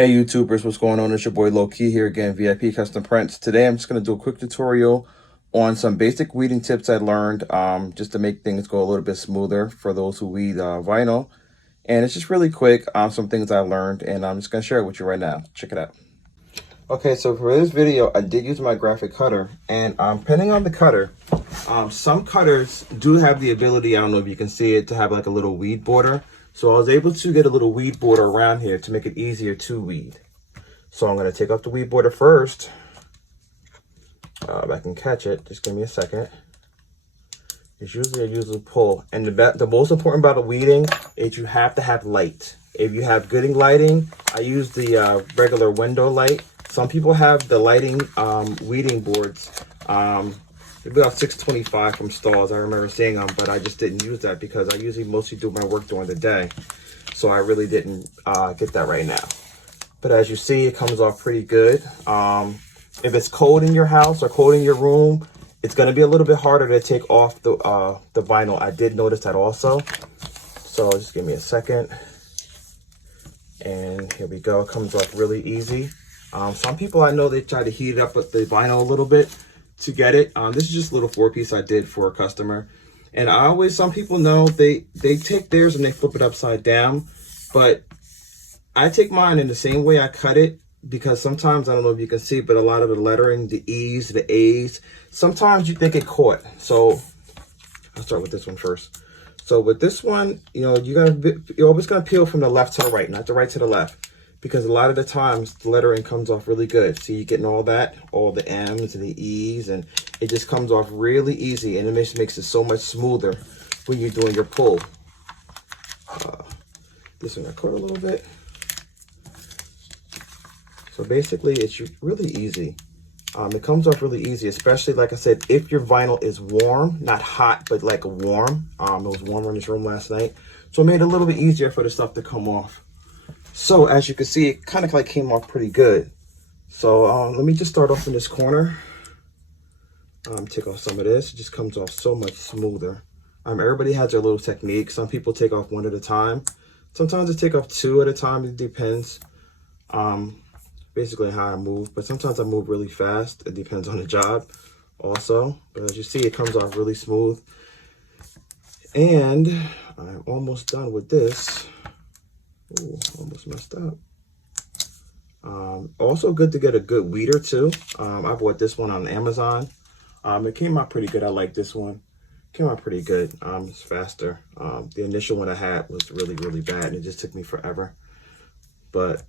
Hey YouTubers, what's going on? It's your boy Low Key here again, VIP Custom Prints. Today I'm just going to do a quick tutorial on some basic weeding tips I learned just to make things go a little bit smoother for those who weed vinyl. And it's just really quick on some things I learned, and I'm just going to share it with you right now. Check it out. Okay, so for this video, I did use my graphic cutter, and depending on the cutter, some cutters do have the ability, I don't know if you can see it, to have like a little weed border. So I was able to get a little weed border around here to make it easier to weed. So I'm going to take off the weed border first. If I can catch it, just give me a second. It's usually I usually pull. And the most important about the weeding is you have to have light. If you have good lighting, I use the regular window light. Some people have the lighting weeding boards. About 625 from Stalls. I remember seeing them, but I just didn't use that because I usually mostly do my work during the day. So I really didn't get that right now. But as you see, it comes off pretty good. If it's cold in your house or cold in your room, it's going to be a little bit harder to take off the vinyl. I did notice that also. So just give me a second. And here we go. It comes off really easy. Some people I know, they try to heat it up with the vinyl a little bit to get it. This is just a little 4-piece I did for a customer. And some people know they take theirs and they flip it upside down. But I take mine in the same way I cut it, because sometimes, I don't know if you can see, but a lot of the lettering, the E's, the A's, sometimes they get caught. So I'll start with this one first. So with this one, you're always gonna peel from the left to the right, not the right to the left, because a lot of the times the lettering comes off really good. So you're getting all that, all the M's and the E's, and it just comes off really easy, and it makes it so much smoother when you're doing your pull. This one I caught a little bit. So basically, it's really easy. It comes off really easy, especially, like I said, if your vinyl is warm, not hot, but like warm. It was warmer in this room last night, so it made it a little bit easier for the stuff to come off. So as you can see, it kind of like came off pretty good. So let me just start off in this corner. Take off some of this. It just comes off so much smoother. Everybody has their little technique. Some people take off one at a time. Sometimes I take off 2 at a time. It depends. Basically how I move, but sometimes I move really fast. It depends on the job also. But as you see, it comes off really smooth. And I'm almost done with this. Ooh, almost messed up. Also good to get a good weeder too. I bought this one on Amazon. It came out pretty good. I like this one. Came out pretty good. It's faster. The initial one I had was really, really bad, and it just took me forever. But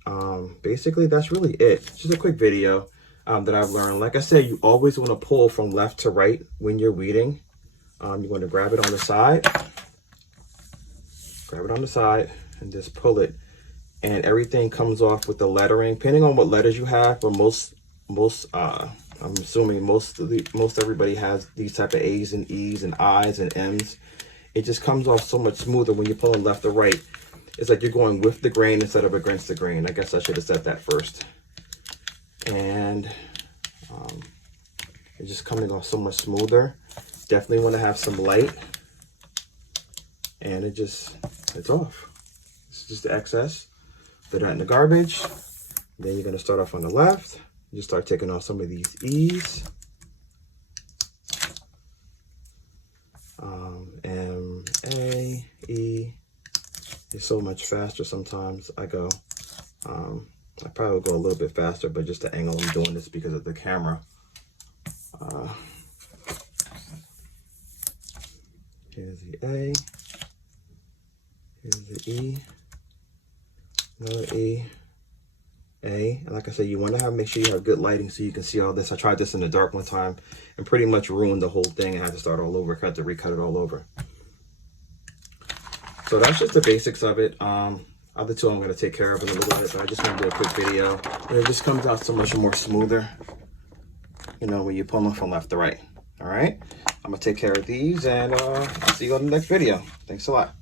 basically, that's really it. Just a quick video that I've learned. Like I said, you always want to pull from left to right when you're weeding. You want to grab it on the side. Grab it on the side and just pull it. And everything comes off with the lettering, depending on what letters you have. But I'm assuming most everybody has these type of A's and E's and I's and M's. It just comes off so much smoother when you're pulling left or right. It's like you're going with the grain instead of against the grain. I guess I should have said that first. And it's just coming off so much smoother. Definitely want to have some light. And it's off. This is just the excess. Throw that in the garbage. Then you're going to start off on the left. You start taking off some of these E's. M, A, E. It's so much faster sometimes. I probably will go a little bit faster, but just the angle I'm doing this because of the camera. Here's the A. Here's the E. Another E. A. And like I said, you want to make sure you have good lighting so you can see all this. I tried this in the dark one time and pretty much ruined the whole thing. I had to start all over. I had to recut it all over. So that's just the basics of it. Other two I'm going to take care of in a little bit, but I just want to do a quick video. And it just comes out so much more smoother, when you're pulling from left to right. All right? I'm going to take care of these, and I'll see you on the next video. Thanks a lot.